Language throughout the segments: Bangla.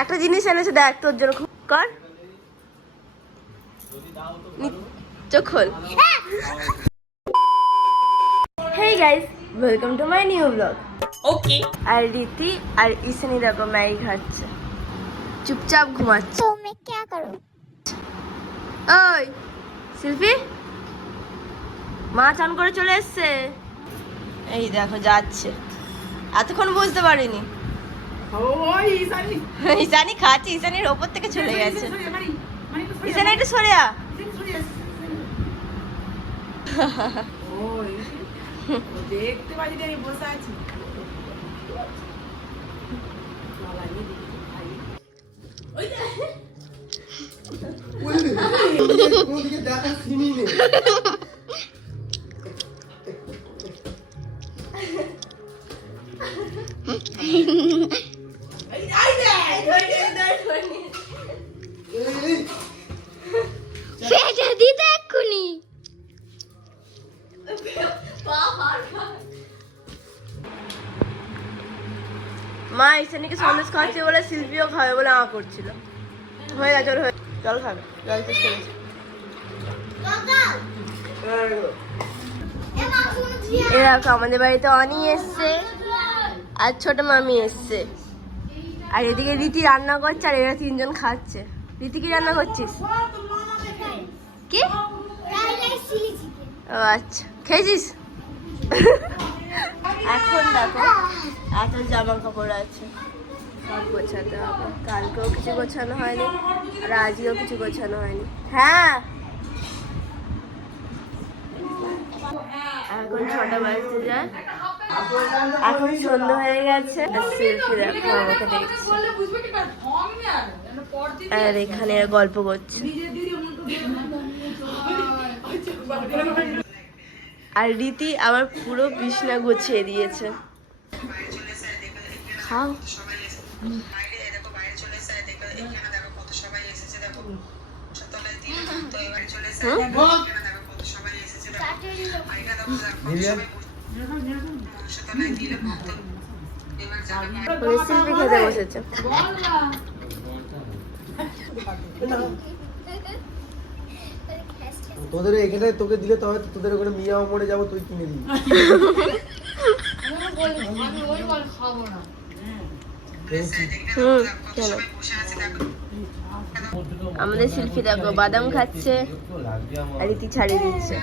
একটা জিনিস এনেছে দেখ তোর কর। Welcome to my new blog okay আর রীতি আর ইসেনি দেখো ম্যারি খাচ্ছে। চুপচাপ ঘুমাচ্ছে। ওই শিল্পী? মা চান করে চলে এসছে। এই দেখো যাচ্ছে। এতক্ষণ বুঝতে পারিনি। ঈশানি খাচ্ছে ঈশানির ওপর থেকে চলে গেছে। ঈশানি একটু সরে আ দেখতে পাচ্ছি বসে আছি। মা সন্দেশ খাওয়াচ্ছে বলে শিল্পীও খাবে বলে আ করছিল। হয়ে গেছে, ওর হয়ে জল খাবে, জল শেষ করে গেছে। এ দেখো, আমাদের বাড়িতে অনি এসছে আর ছোট মামি এসছে। আর এদিকে রীতি রান্না করছে আর এরা তিনজন খাচ্ছে। রীতি কি রান্না করছিস? কি? ও আচ্ছা খেয়েছিস? এখন দেখো। এত জামা কাপড় আছে। সব গোছাতে হবে। কালকেও কিছু গোছানো হয়নি আর আজকেও কিছু গোছানো হয়নি। হ্যাঁ। এখন ছটা বাজতে যায়। এখন সন্ধ্যা হয়ে গেছে। আমাকে দেখছে। আর এখানে গল্প করছে। আর রীতি আমার পুরো বিছনা গুছিয়ে দিয়েছে। খাও? ওই সেলফি খেতে বসেছে। তোদের এখানে তোকে দিলে তবে তোদের ওখানে মিয়া মরে যাব তুই কিনে দিবি। হুম, কেন? আমাদের শিল্পী দেখো, বাদাম খাচ্ছে আর রীতি ছাড়িয়ে দিচ্ছে।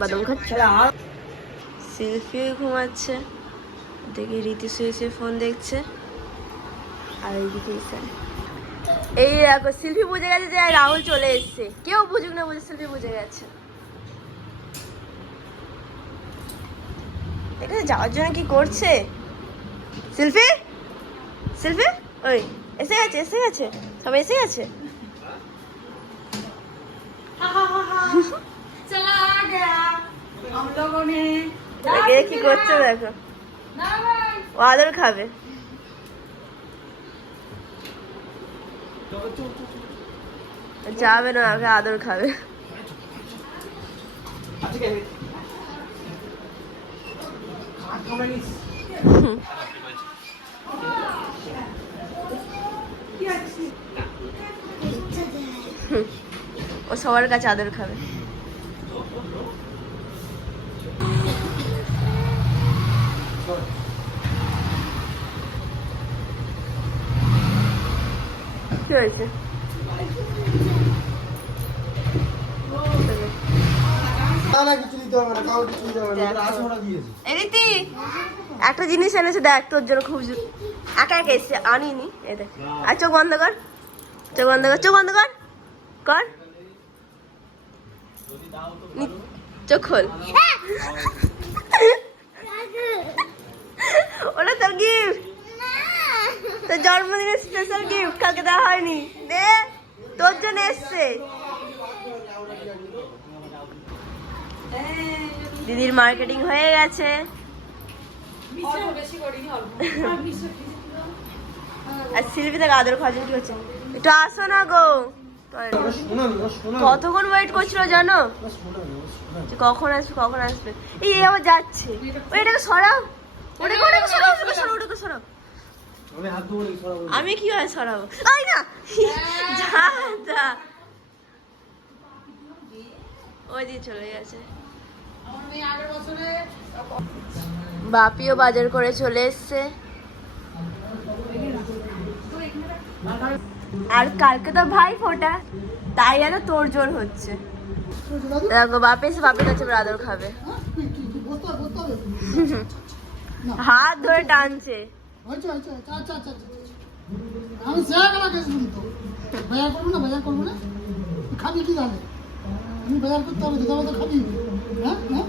বাদাম খাচ্ছে শিল্পী ঘুমাচ্ছে, দেখে রীতি শুয়ে শুয়ে ফোন দেখছে। আর এইদিকে এই দেখো, শিল্পী বুঝে গেছে যে রাহুল চলে এসছে। কেউ বুঝুক না বুঝে, শিল্পী বুঝে গেছে। এটা যাওয়ার জন্য কি করছে? সেলফি? সেলফি? ওই এসে গেছে এসে গেছে। সবাই এসে গেছে? কি করছে দেখো। ও আদর খাবে। যাবে না আগে আদর খাবে। ও সবার কাছে আদর খাবে। কি না কিছু দিতে হবে না কাউকে কিছু দিতে হবে না তোরা আসো ওরা দিয়েছে। এই রীতি একটা জিনিস এনেছে দেখ তোর জন্য খুব একা একা এসছে আনিনি এ দেখ। আর চোখ বন্ধ কর চোখ বন্ধ কর চোখ বন্ধ কর কর। চোখ খোল। ওটা তোর গিফট তোর জন্মদিনের স্পেশাল গিফট কালকে দেওয়া হয়নি। দে তোর জন্য এসছে। দিদির মার্কেটিং হয়ে গেছে। আর শিল্পী থেকে আদর খাওয়ার কি হচ্ছে একটু আসো না গো। কতক্ষণ ওয়েট করছিল জানো? কখন আসবে কখন আসবে? এই আবার যাচ্ছে। ওই এটাকে সরাও। ওটাকে ওটাকে সরাও ওটাকে সরাও ওটাকে সরাও। আমি কি হয় সরাবো? আই না। যা যা। ওই দিয়ে চলে গেছে আমার মেয়ে আগের বছরে বাপিও বাজার করে চলে এসছে। আর কালকে তো ভাই ফোটা তাই এত তোর জোর হচ্ছে। দেখো বাপি এসে বাপের কাছে ব্রাদর খাবে। হাত ধরে টানছে। আমি করব না বাজার করব না। খাবি কি তাহলে? আমি বাজার করতে হবে দিতে হবে খাবি? হ্যাঁ হ্যাঁ?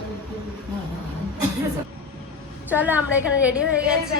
চলো আমরা এখানে রেডি হয়ে গেছি।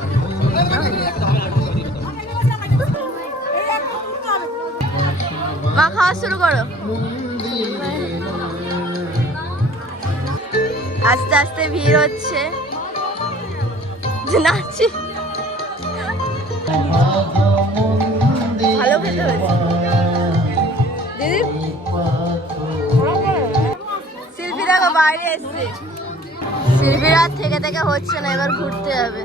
খাওয়া শুরু করো। আস্তে আস্তে ভিড় হচ্ছে। নাচছি ভালো খেতে হয়েছে। দিদি। শিল্পী দেখো বাইরে এসছে। শিল্পীর থেকে থেকে হচ্ছে না, এবার ঘুরতে যাবে